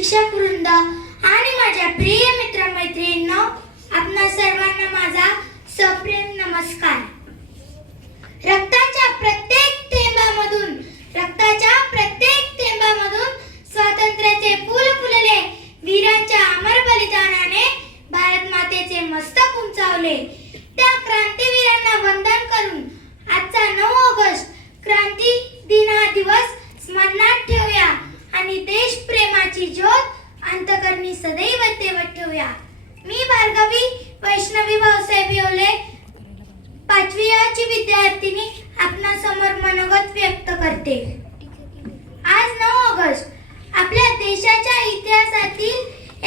शिक्षक वृंद आणि माझ्या प्रिय मित्रमैत्रिणींनो, आपणा सर्वांना माझा सप्रेम नमस्कार. रक्ताच्या प्रत्येक थेंबामधून स्वातंत्र्याचे फूल फुलले. वीरांच्या अमर बलिदानाने भारत मातेचे मस्तक उंचावले. त्या क्रांतीवीरांना वंदन करून आजचा 9 ऑगस्ट क्रांती दिन हा दिवस स्मरणात ठेवूया आणि देशप्रेमाची ज्योत अंतःकरणी सदैव तेवत ठेवूया. मी भार्गवी वैष्णवी भाऊसाहेब येवले, 5वी अ ची विद्यार्थिनी आपणा समोर मनोगत व्यक्त करते. आज 9 ऑगस्ट आपल्या देशाच्या इतिहासातील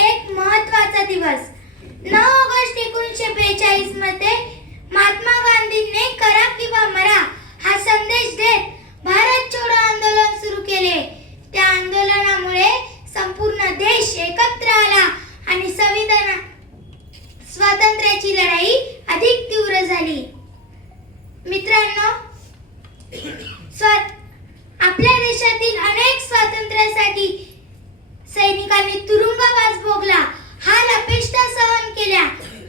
एक महत्त्वाचा दिवस. 9 ऑगस्ट 1942 मध्ये महात्मा गांधींनी करा किंवा मरा हा संदेश देत भारत छोडो आंदोलन सुरू केले. त्या आंदोलनामुळे संपूर्ण देश एकत्र आला आणि स्वातंत्र्याची लढाई अधिक तीव्र झाली. मित्रांनो, आपल्या देशातील अनेक स्वातंत्र्यासाठी सैनिकांनी तुरुंगवास भोगला, हाल अपेष्टा सहन केल्या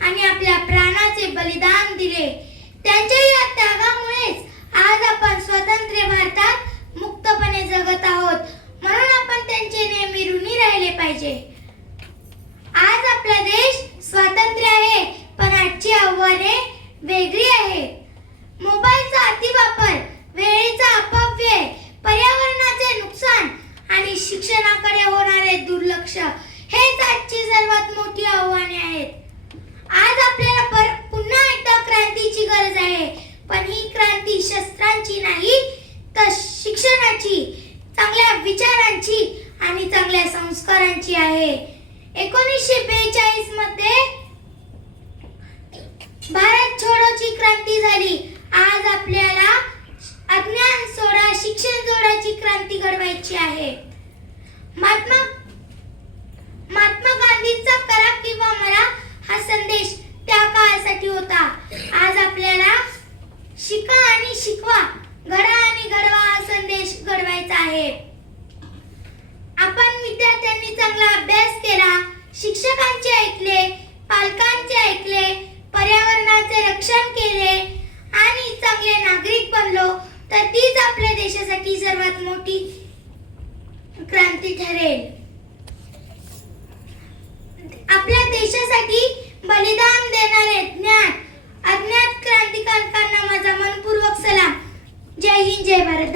आणि आपल्या प्राणाचे बलिदान दिले. त्यांच्या या त्यागामुळेच आज आपण स्वतंत्र भारतात मुक्तपणे जगत आहोत. म्हणून आपण त्यांचे नेहमी ऋणी राहिले पाहिजे. आज आपला देश स्वातंत्र्य आहे, पण आजची आव्हाने वेगळी आहेत. मोबाईलचा अतिवापर, वेळेचा अपव्यय, पर्यावरणाचे नुकसान आणि शिक्षणाकडे होणारे दुर्लक्ष हेच आजची सर्वात मोठी आव्हाने आहेत. आज आपल्याला पुन्हा एकदा क्रांतीची गरज आहे, पण ही क्रांती शस्त्रांची नाही, तर शिक्षणाची, चांगल्या विचारांची आणि चांगल्या संस्कारांची आहे. 1942 मध्ये भारत छोडोची क्रांती झाली. आज आपल्याला अज्ञान सोडा, शिक्षण जोडाची क्रांती घडवायची आहे. महात्मा गांधींचा करा किंवा मरा हा संदेश त्या काळासाठी होता. आज आपल्याला शिका आणि शिकवा, घडा आणि घडवा हा संदेश घडवायचा आहे. आपण विद्यार्थ्यांनी चांगला अभ्यास केला, शिक्षकांचे ऐकले, पालकांचे ऐकले, पर्यावरणाचे रक्षण केले आणि चांगले नागरिक बनलो, तर तीच आपल्या देशासाठी सर्वात मोठी क्रांती ठरेल. आपल्या देशासाठी बलिदान देणारे अज्ञात क्रांतिकारकांना माझा मनपूर्वक सलाम. जय हिंद, जय भारत.